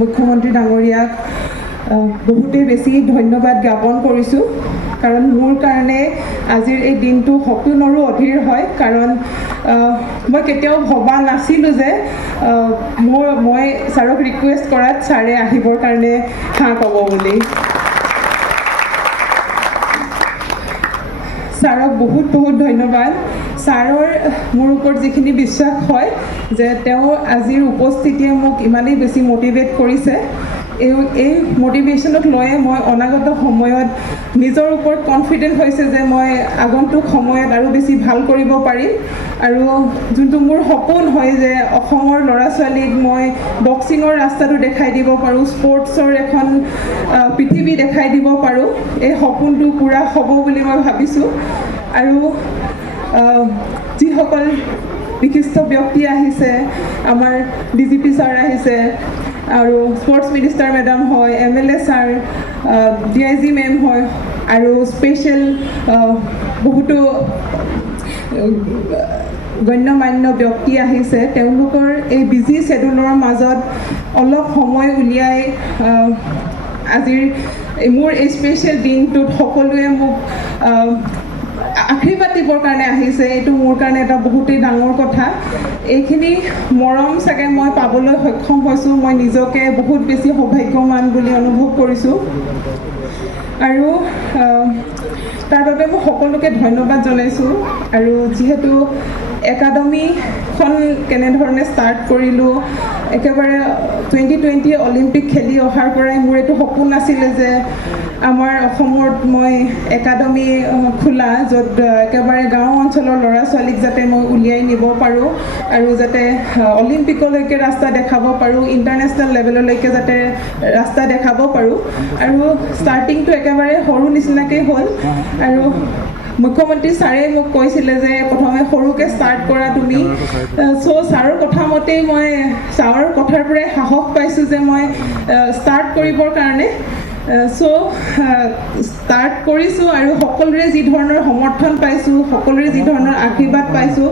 মুখ্যমন্ত্ৰী ডাঙৰীয়াক বহুতেই বেছি ধন্যবাদ জ্ঞাপন কৰিছোঁ। কাৰণ মোৰ কাৰণে আজিৰ এই দিনটো সপোনৰো অধীৰ হয়। কাৰণ মই কেতিয়াও ভবা নাছিলোঁ যে মোৰ মই ছাৰক ৰিকুৱেষ্ট কৰাত ছাৰে আহিবৰ কাৰণে হাঁ ক'ব বুলি। ছাৰক বহুত বহুত ধন্যবাদ। ছাৰৰ মোৰ ওপৰত যিখিনি বিশ্বাস হয় যে তেওঁৰ আজিৰ উপস্থিতিয়ে মোক ইমানেই বেছি মটিভেট কৰিছে। এই এই মটিভেশ্যনক লৈয়ে মই অনাগত সময়ত নিজৰ ওপৰত কনফিডেণ্ট হৈছে যে মই আগন্তুক সময়ত আৰু বেছি ভাল কৰিব পাৰিম। আৰু যোনটো মোৰ সপোন হয় যে অসমৰ ল'ৰা ছোৱালীক মই বক্সিঙৰ ৰাস্তাটো দেখাই দিব পাৰোঁ স্পৰ্টছৰ এখন পৃথিৱী দেখাই দিব পাৰোঁ এই সপোনটো পূৰা হ'ব বুলি মই ভাবিছোঁ। আৰু যিসকল বিশিষ্ট ব্যক্তি আহিছে আমাৰ ডি জি পি ছাৰ আহিছে আৰু স্পৰ্টছ মিনিষ্টাৰ মেডাম হয় M L A sir D I G ma'am হয় আৰু স্পেচিয়েল বহুতো গণ্যমান্য ব্যক্তি আহিছে তেওঁলোকৰ এই বিজি শ্বেডুলৰ মাজত অলপ সময় উলিয়াই আজিৰ মোৰ এই স্পেচিয়েল দিনটোত সকলোৱে মোক আশীৰ্বাদ দিবৰ কাৰণে আহিছে। এইটো মোৰ কাৰণে এটা বহুতেই ডাঙৰ কথা। এইখিনি মৰম চাগে মই পাবলৈ সক্ষম হৈছোঁ। মই নিজকে বহুত বেছি সৌভাগ্যৱান বুলি অনুভৱ কৰিছোঁ। আৰু তাৰ বাবে মই সকলোকে ধন্যবাদ জনাইছোঁ। আৰু যিহেতু একাডেমীখন কেনেধৰণে ষ্টাৰ্ট কৰিলোঁ। একেবাৰে টুৱেণ্টি টুৱেণ্টি অলিম্পিক খেলি অহাৰ পৰাই মোৰ এইটো সপোন আছিলে যে আমাৰ অসমত মই একাডেমী খোলা, য'ত একেবাৰে গাঁও অঞ্চলৰ ল'ৰা ছোৱালীক যাতে মই উলিয়াই নিব পাৰোঁ আৰু যাতে অলিম্পিকলৈকে ৰাস্তা দেখাব পাৰোঁ ইণ্টাৰনেশ্যনেল লেভেললৈকে যাতে ৰাস্তা দেখাব পাৰোঁ। আৰু ষ্টাৰ্টিংটো একেবাৰে সৰু নিচিনাকৈ হ'ল। আৰু মুখ্যমন্ত্ৰী ছাৰে মোক কৈছিলে যে প্ৰথমে সৰুকৈ ষ্টাৰ্ট কৰা তুমি। চ' ছাৰৰ কথা মতেই মই ছাৰৰ কথাৰ পৰাই সাহস পাইছোঁ যে মই ষ্টাৰ্ট কৰিবৰ কাৰণে। চ' ষ্টাৰ্ট কৰিছোঁ আৰু সকলোৰে যি ধৰণৰ সমৰ্থন পাইছোঁ সকলোৰে যি ধৰণৰ আশীৰ্বাদ পাইছোঁ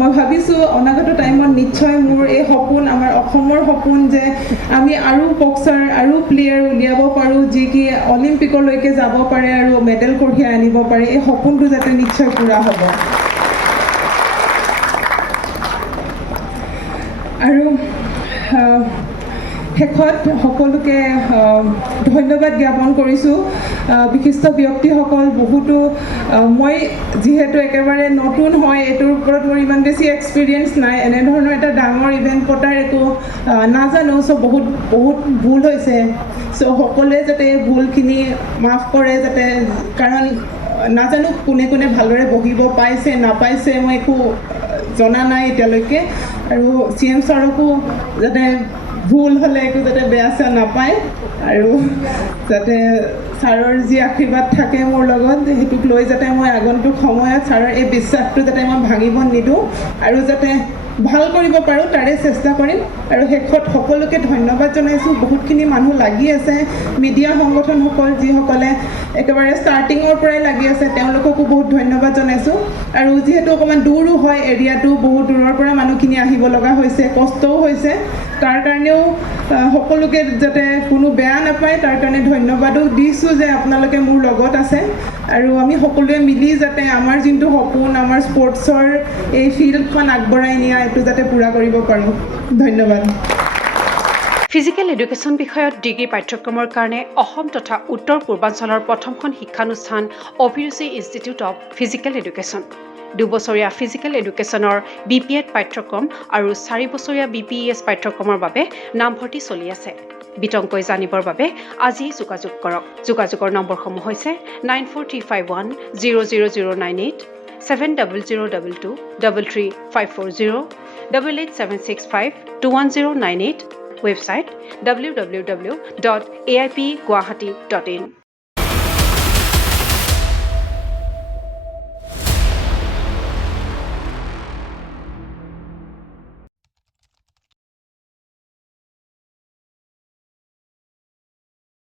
মই ভাবিছোঁ অনাগত টাইমত নিশ্চয় মোৰ এই সপোন আমাৰ অসমৰ সপোন যে আমি আৰু বক্সাৰ আৰু প্লেয়াৰ উলিয়াব পাৰোঁ যি কি অলিম্পিকলৈকে যাব পাৰে আৰু মেডেল কঢ়িয়াই আনিব পাৰে এই সপোনটো যাতে নিশ্চয় পূৰা হ'ব। আৰু শেষত সকলোকে ধন্যবাদ জ্ঞাপন কৰিছোঁ। বিশিষ্ট ব্যক্তিসকল, বহুতো মই যিহেতু একেবাৰে নতুন হয়, এইটোৰ ওপৰত মোৰ ইমান বেছি এক্সপিৰিয়েঞ্চ নাই। এনেধৰণৰ এটা ডাঙৰ ইভেণ্ট পতাৰ একো নাজানো। চ' বহুত বহুত ভুল হৈছে। চ' সকলোৱে যাতে এই ভুলখিনি মাফ কৰে, যাতে, কাৰণ নাজানো কোনে কোনে ভালদৰে বহিব পাইছে, নাপাইছে, মই একো জনা নাই এতিয়ালৈকে। আৰু চি এম ছাৰকো যাতে ভুল হ'লে একো যাতে বেয়া চেয়া নাপায় আৰু যাতে ছাৰৰ যি আশীৰ্বাদ থাকে মোৰ লগত সেইটোক লৈ যাতে মই আগন্তুক সময়ত ছাৰৰ এই বিশ্বাসটো যাতে মই ভাঙিব নিদিওঁ আৰু যাতে ভাল কৰিব পাৰোঁ তাৰে চেষ্টা কৰিম। আৰু শেষত সকলোকে ধন্যবাদ জনাইছোঁ। বহুতখিনি মানুহ লাগি আছে। মিডিয়া সংগঠনসকল যিসকলে একেবাৰে ষ্টাৰ্টিঙৰ পৰাই লাগি আছে তেওঁলোককো বহুত ধন্যবাদ জনাইছোঁ। আৰু যিহেতু অকণমান দূৰো হয় এৰিয়াটো বহুত দূৰৰ পৰা মানুহখিনি আহিব লগা হৈছে কষ্টও হৈছে। তাৰ কাৰণেও সকলোকে যাতে কোনো বেয়া নাপায় তাৰ কাৰণে ধন্যবাদো দিছোঁ যে আপোনালোকে মোৰ লগত আছে। আৰু আমি সকলোৱে মিলি যাতে আমাৰ যোনটো সপোন আমাৰ স্পৰ্টছৰ এই ফিল্ডখন আগবঢ়াই নিয়া এইটো যাতে পূৰা কৰিব পাৰোঁ। ধন্যবাদ। ফিজিকেল এডুকেশ্যন বিষয়ত ডিগ্ৰী পাঠ্যক্ৰমৰ কাৰণে অসম তথা উত্তৰ পূৰ্বাঞ্চলৰ প্ৰথমখন শিক্ষানুষ্ঠান অভিৰুচি ইনষ্টিটিউট অৱ ফিজিকেল এডুকেশ্যন। দুবছৰীয়া ফিজিকেল এডুকেশ্যনৰ বি পি এড পাঠ্যক্ৰম আৰু চাৰি বছৰীয়া বি পি ই এছ পাঠ্যক্ৰমৰ বাবে নামভৰ্তি চলি আছে। বিতংকৈ জানিবৰ বাবে আজিয়েই যোগাযোগ কৰক। যোগাযোগৰ নম্বৰসমূহ হৈছে nine four three five one zero' zero' zero' nine eight seven double zero' double two double three five four zero' double eight seven six five two one zero' nine eight website www.aipguwahati.in